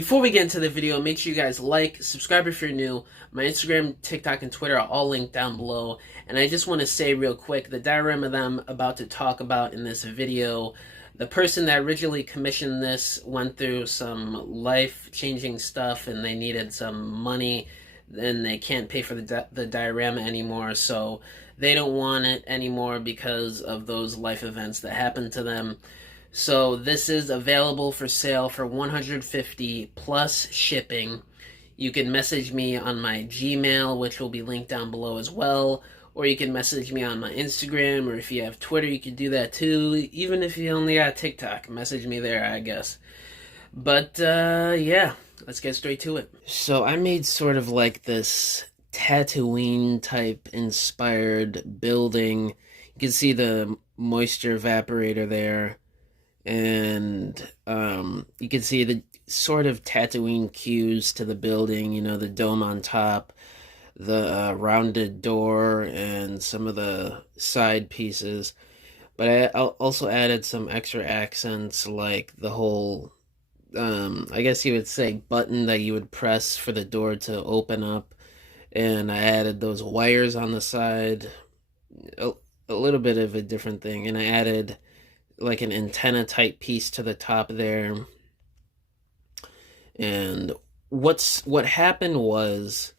Before we get into the video, make sure you guys like, subscribe if you're new. My Instagram, TikTok, and Twitter are all linked down below. And I just want to say real quick, the diorama that I'm about to talk about in this video, the person that originally commissioned this went through some life-changing stuff and they needed some money. Then they can't pay for the diorama anymore, so they don't want it anymore because of those life events that happened to them. So this is available for sale for $150 plus shipping. You can message me on my Gmail, which will be linked down below as well, or you can message me on my Instagram, or if you have Twitter, you can do that too. Even if you only got TikTok, message me there, I guess. But yeah, let's get straight to it. So I made sort of like this Tatooine type inspired building. You can see the moisture evaporator there. And you can see the sort of Tatooine cues to the building, you know, the dome on top, the rounded door, and some of the side pieces. But I also added some extra accents, like the whole, I guess you would say, button that you would press for the door to open up. And I added those wires on the side, a little bit of a different thing. And I added like an antenna type piece to the top there. And what happened was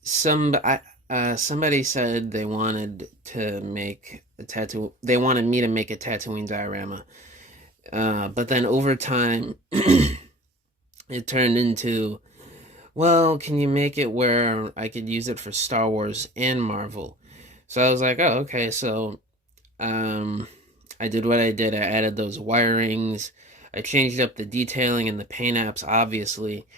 somebody said they wanted to make a tattoo. They wanted me to make a Tatooine diorama, but then over time it turned into, well, can you make it where I could use it for Star Wars and Marvel? So I was like, oh, okay. So I did what I did. I added those wirings. I changed up the detailing and the paint apps, obviously,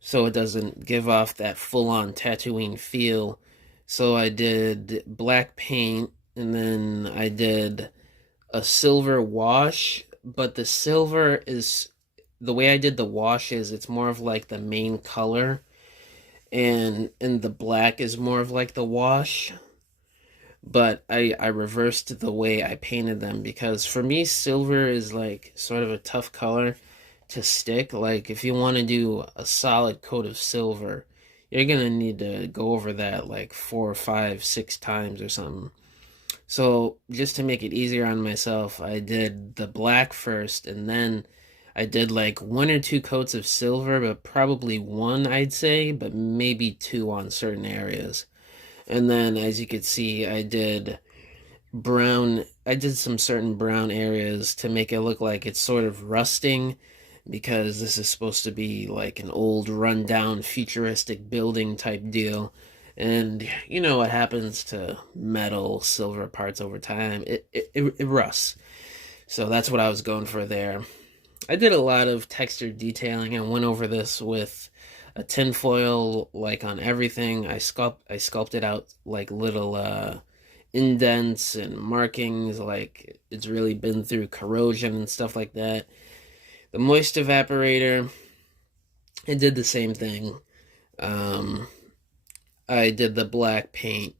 so it doesn't give off that full-on Tatooine feel. So I did black paint, and then I did a silver wash, but the silver is, the way I did the wash is it's more of like the main color, and the black is more of like the wash. But I reversed the way I painted them, because for me silver is like sort of a tough color to stick. Like if you want to do a solid coat of silver, you're gonna need to go over that like 4, 5, 6 times or something. So just to make it easier on myself, I did the black first, and then I did like 1 or 2 coats of silver, but probably 1, I'd say, but maybe 2 on certain areas. And then, as you can see, I did some certain brown areas to make it look like it's sort of rusting, because this is supposed to be like an old rundown futuristic building type deal. And you know what happens to metal, silver parts over time? It rusts. So that's what I was going for there. I did a lot of texture detailing. I went over this with a tinfoil, like on everything. I sculpted out like little indents and markings, like it's really been through corrosion and stuff like that. The moist evaporator, I did the same thing. I did the black paint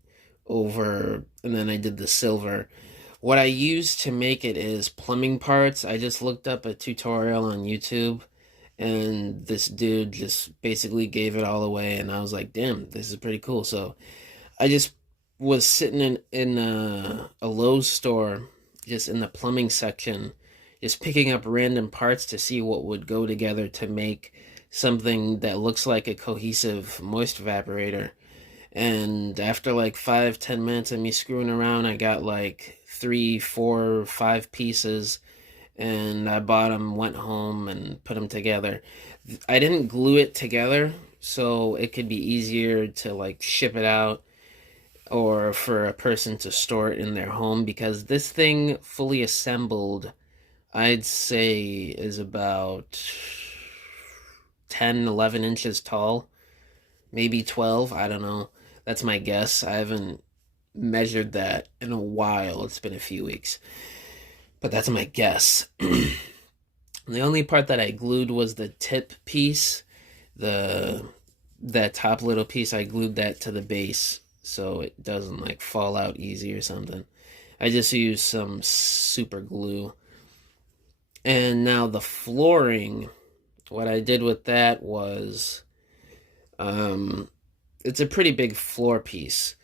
over, and then I did the silver. What I used to make it is plumbing parts. I just looked up a tutorial on YouTube, and this dude just basically gave it all away, and I was like, damn, this is pretty cool. So I just was sitting in a Lowe's store, just in the plumbing section, just picking up random parts to see what would go together to make something that looks like a cohesive moist evaporator. And after like 5-10 minutes of me screwing around, I got like 3, 4, 5 pieces, and I bought them, went home, and put them together. I didn't glue it together, so it could be easier to like ship it out, or for a person to store it in their home, because this thing fully assembled, I'd say, is about 10, 11 inches tall, maybe 12, I don't know. That's my guess. I haven't measured that in a while. It's been a few weeks. But that's my guess. The only part that I glued was the tip piece. That top little piece, I glued that to the base so it doesn't like fall out easy or something. I just used some super glue. And now the flooring, what I did with that was, it's a pretty big floor piece.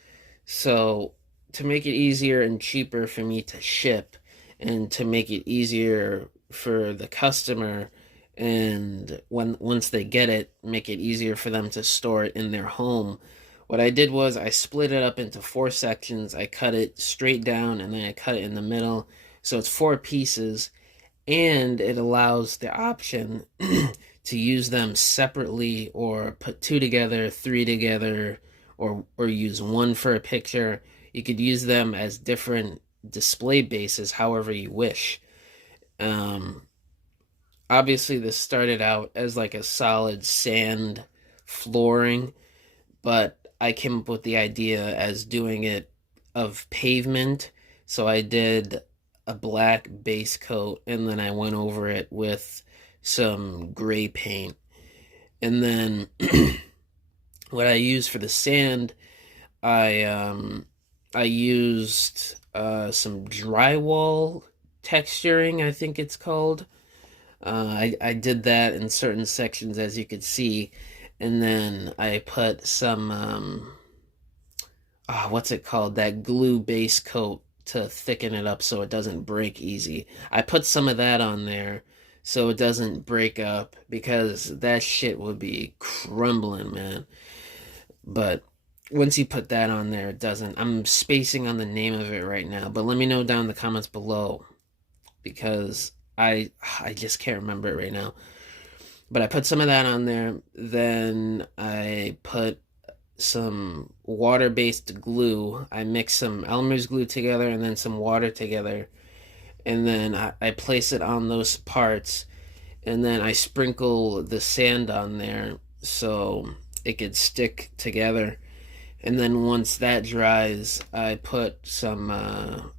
So to make it easier and cheaper for me to ship, and to make it easier for the customer, and once they get it, make it easier for them to store it in their home, what I did was I split it up into 4 sections. I cut it straight down, and then I cut it in the middle. So it's 4 pieces, and it allows the option to use them separately, or put 2 together, 3 together, or use 1 for a picture. You could use them as different display bases however you wish. Obviously this started out as like a solid sand flooring, but I came up with the idea as doing it of pavement. So I did a black base coat, and then I went over it with some gray paint. And then what I used for the sand, I used some drywall texturing, I think it's called. I did that in certain sections, as you could see, and then I put some what's it called, that glue base coat to thicken it up so it doesn't break easy. I put some of that on there so it doesn't break up, because that shit would be crumbling, man. But once you put that on there, it doesn't. I'm spacing on the name of it right now, but let me know down in the comments below, because I just can't remember it right now. But I put some of that on there. Then I put some water-based glue. I mixed some Elmer's glue together and then some water together. And then I place it on those parts. And then I sprinkle the sand on there so it could stick together. And then once that dries, I put some,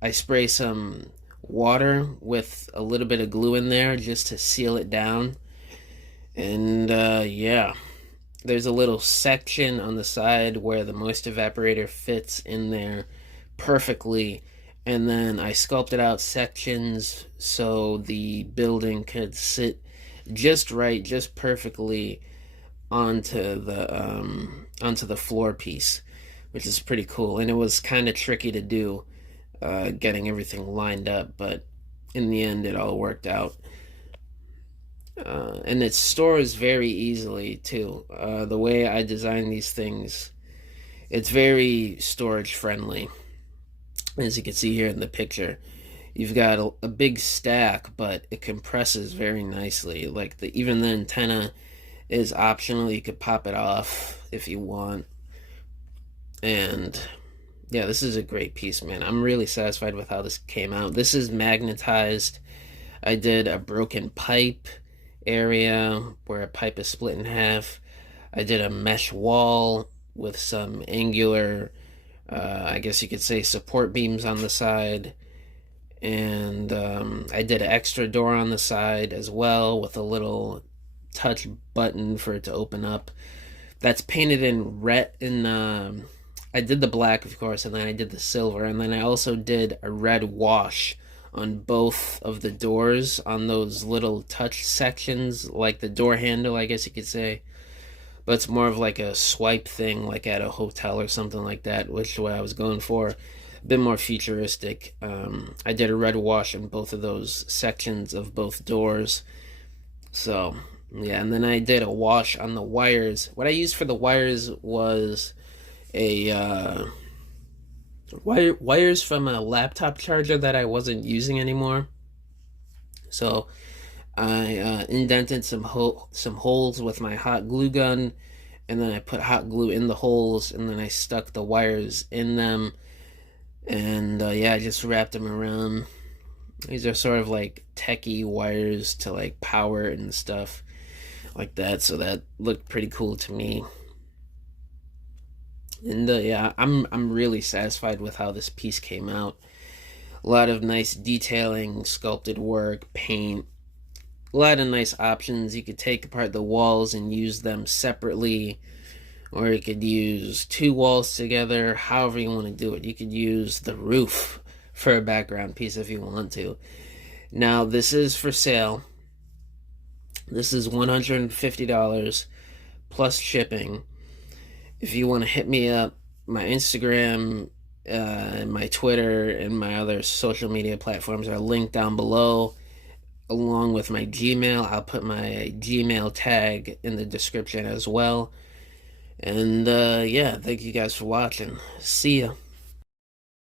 I spray some water with a little bit of glue in there just to seal it down. And yeah, there's a little section on the side where the moist evaporator fits in there perfectly. And then I sculpted out sections so the building could sit just right, just perfectly onto the floor piece, which is pretty cool. And it was kind of tricky to do, getting everything lined up, but in the end it all worked out. And it stores very easily too. The way I design these things, it's very storage friendly. As you can see here in the picture, you've got a big stack, but it compresses very nicely. Like even the antenna is optional. You could pop it off if you want. And yeah, this is a great piece, man. I'm really satisfied with how this came out. This is magnetized. I did a broken pipe area where a pipe is split in half. I did a mesh wall with some angular, I guess you could say, support beams on the side. And I did an extra door on the side as well with a little touch button for it to open up. That's painted in red. I did the black, of course, and then I did the silver, and then I also did a red wash on both of the doors, on those little touch sections, like the door handle, I guess you could say. But it's more of like a swipe thing, like at a hotel or something like that, which is what I was going for. A bit more futuristic. I did a red wash on both of those sections of both doors. So, yeah, and then I did a wash on the wires. What I used for the wires was wires from a laptop charger that I wasn't using anymore. So I indented some holes with my hot glue gun, and then I put hot glue in the holes, and then I stuck the wires in them, and yeah, I just wrapped them around. These are sort of like techie wires to like power and stuff like that, so that looked pretty cool to me. And yeah, I'm really satisfied with how this piece came out. A lot of nice detailing, sculpted work, paint, a lot of nice options. You could take apart the walls and use them separately, or you could use 2 walls together, however you want to do it. You could use the roof for a background piece if you want to. Now, this is for sale. This is $150 plus shipping. If you want to hit me up, my Instagram, my Twitter, and my other social media platforms are linked down below, along with my Gmail. I'll put my Gmail tag in the description as well. And yeah, thank you guys for watching. See ya.